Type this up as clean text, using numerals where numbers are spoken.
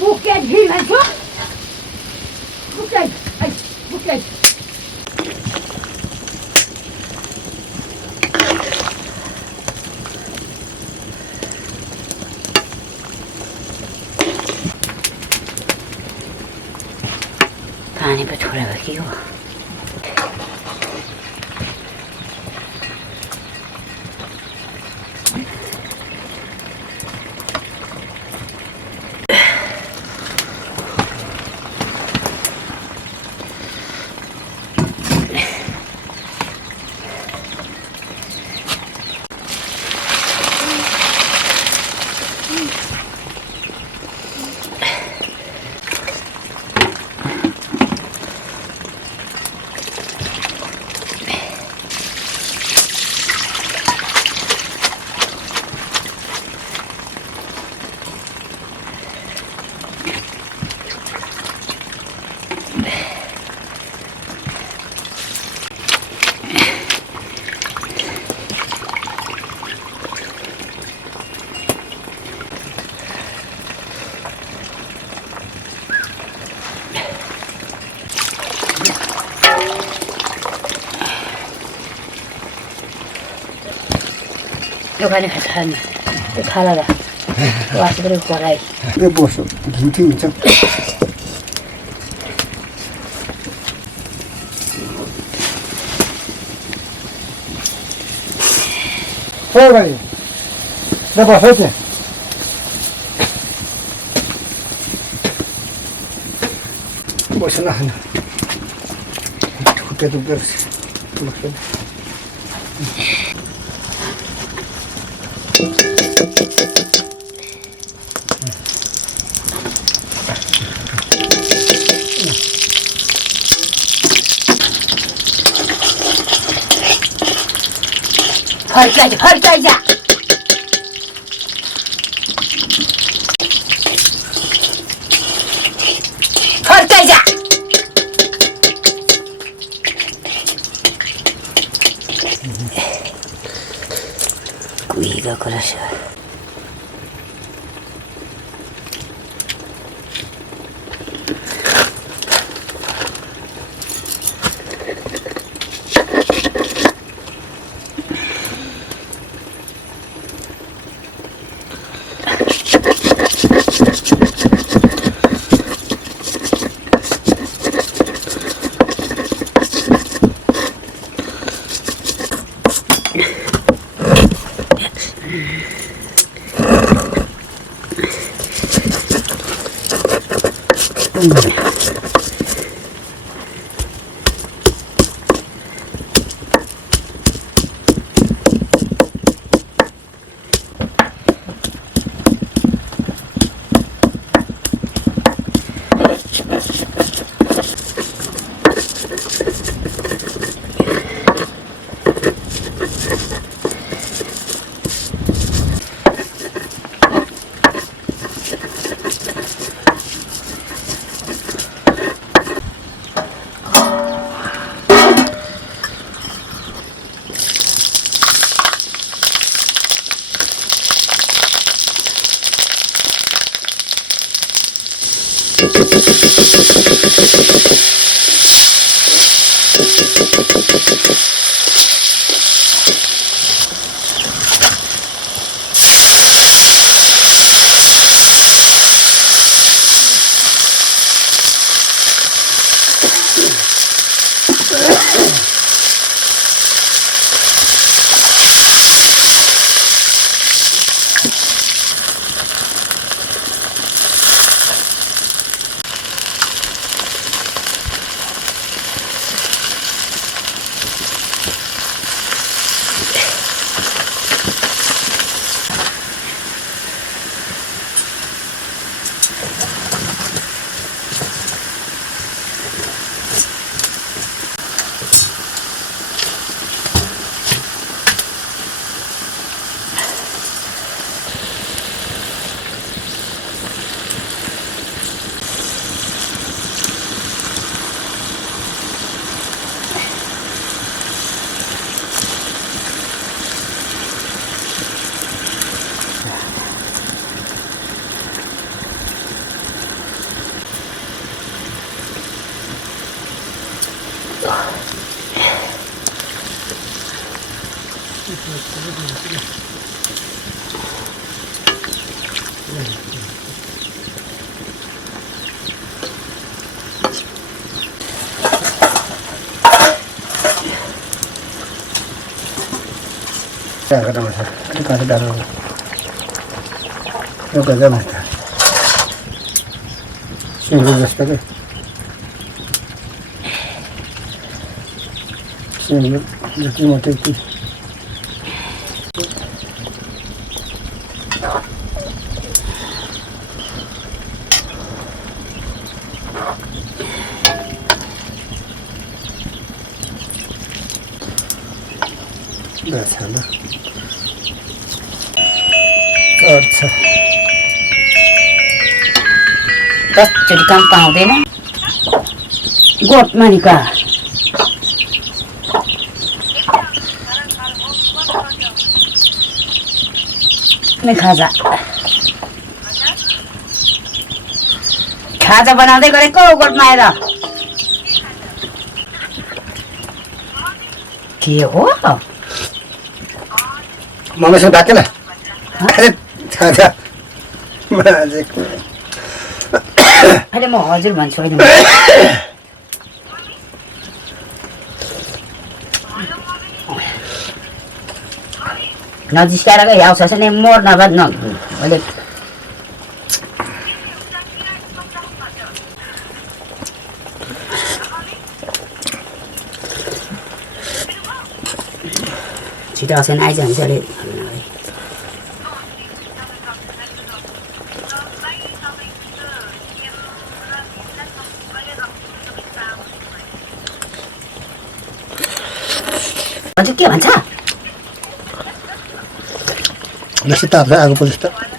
Buket hilang tu. Buket, ay, buket. पानी पे थोड़ा बाकी हो 요간에 가서 하네. 가라라. 와서 그래 보라이. 그래 보소. 김치 운전. 빨리. 내가 할게. 뭐시나 하나. 그때도 그랬어. 먹게. 헐까지 헐까지야. 헐까지야. 구이가 그러셔. Agak masa, ini kasih darah. Lo kerja masa. Sini sebagai. Sini, jadi mau itu. dah sana. अच्छा दसचोटि काम पाउँदैन गोठमा नि का खाजा खाजा बनाउँदै गरेको गोठमा आएर के हो मम्मीसँग डाके ना खाजा माजेको अहिले म हजुर भन्छु होइन नजिस्काएर गए आउँछ नि मोर नभए न अहिले छिटो आउँछ नि आइज हुन्छ अहिले हजुर के भन्छ Nasi tahu aku polis tak.